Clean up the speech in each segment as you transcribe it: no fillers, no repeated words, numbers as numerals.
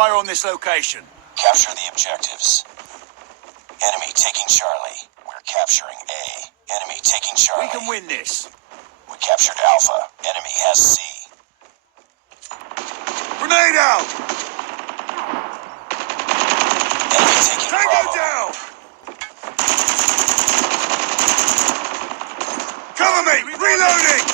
fire on this location. Capture the objectives. Enemy taking Charlie. We're capturing A. Enemy taking Charlie. We can win this. We captured Alpha. Enemy has C. Grenade out! Enemy taking Tango Bravo. down! Cover me! Reloading!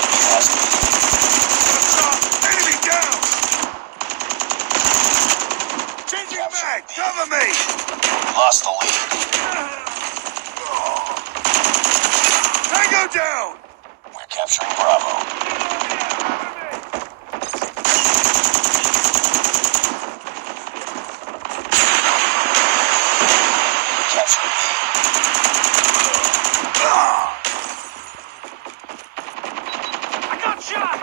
Enemy has B. Enemy down! Changing mag! Cover me! We lost the lead. Tango down! We're capturing Bravo. We captured B. I got shot!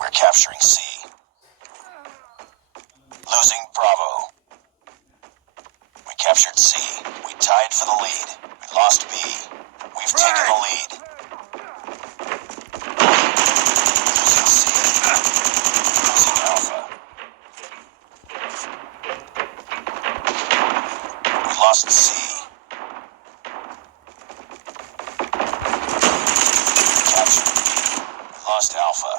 We're capturing C. Losing Bravo. We captured C. We tied for the lead. We lost B. We've taken the lead. Losing C. Losing Alpha. We lost C. We captured B. We lost Alpha.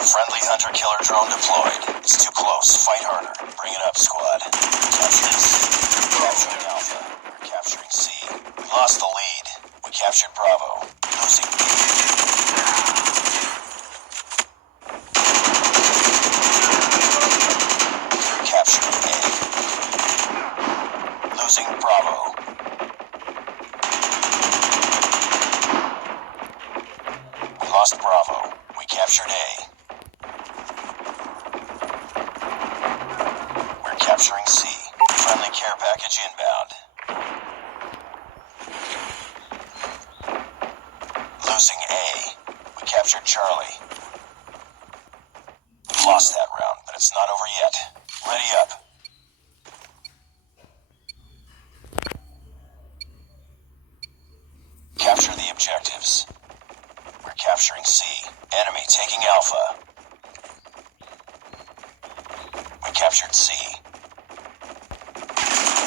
Friendly hunter-killer drone deployed. It's too close. Fight harder. Bring it up, squad. Capturing C. Capturing Alpha. We're capturing C. We lost the lead. We captured Bravo. Losing B. We're capturing A. Losing Bravo. We lost Bravo. We captured A. Capturing C. Friendly care package inbound. Losing A. We captured Charlie. We lost that round, but it's not over yet. Ready up. Capture the objectives. We're capturing C. Enemy taking Alpha. We captured C.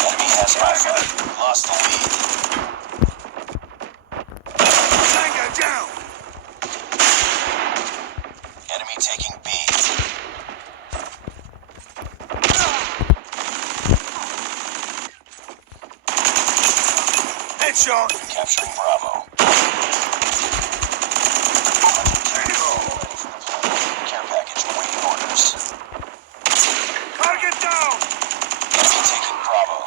Enemy has Alpha. We lost the lead. Tango down! Enemy taking B. Headshot! Capturing Bravo. Care package awaiting orders. Target down! Enemy taking Bravo.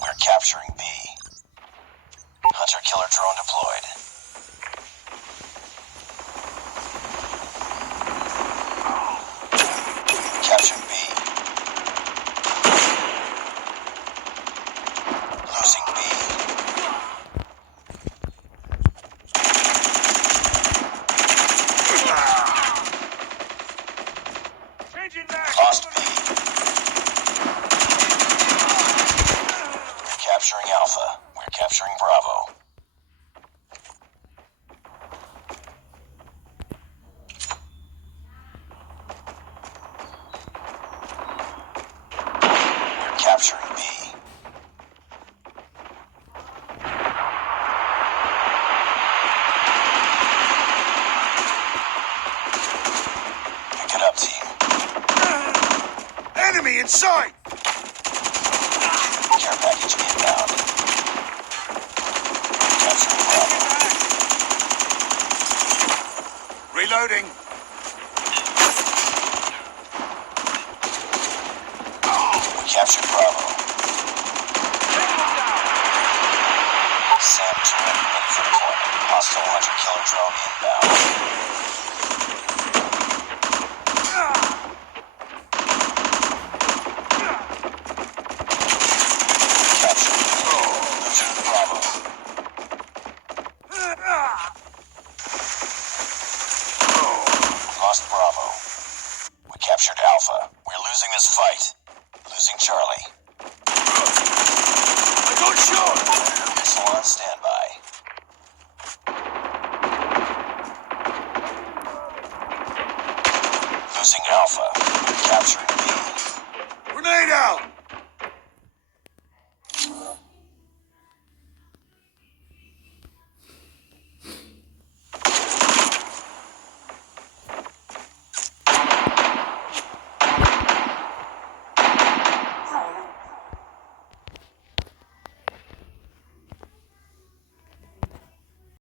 We're capturing B. Hunter-killer drone deployed. Captured B. Losing B. Changing mag! Lost B. We're capturing Alpha. We're capturing Bravo. We're capturing B. Pick it up, team. Enemy in sight! Care package inbound. Capturing Bravo. Reloading. We captured Bravo. SAM turret ready for deployment. Hostile hunter-killer drone inbound. Captured B. Losing Bravo. We lost Bravo. We captured Alpha. We're losing this fight. Losing Charlie. I got shot! Predator missile on standby. Losing Alpha. Capturing B. Grenade out!